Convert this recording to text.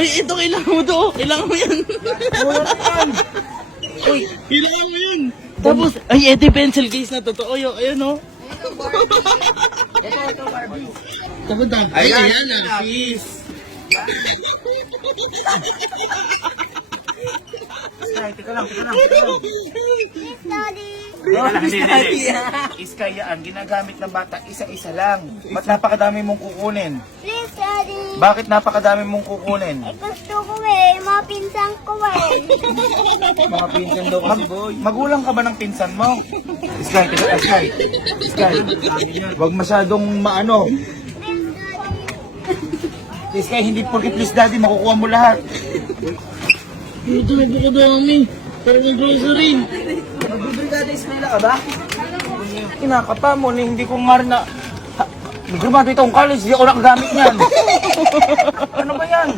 Ay, ito kailangan mo to. Kailangan mo yan. Wala naman. Uy, Kailangan mo yan. Tapos, ay, ito yung pencil case na totoo yun. Ayun, oh. ito Barbie. Tapos, ay, ayan na. Peace. Ay, teka lang. Daddy. Iskayaan, ginagamit ng bata isa-isa lang. Ba't napakadami mong kukunin? Please, Daddy. Bakit napakadami mong kukunin? Gusto ko eh. Mga pinsan ko eh. Mga pinsan daw kasi boy. Magulang ka ba ng pinsan mo? Iskay, Iskay. Iskay. Huwag masyadong maano. Please, Daddy. Iskay, hindi porke please daddy, makukuha mo lahat. Ito, napakadami. Parang ng grocery. Magbibrigada Ismaila ka ba? Kinakata mo, hindi ko nga rin na... Nag-graduate akong college, di ako nakagamit niyan. Ano ba yan?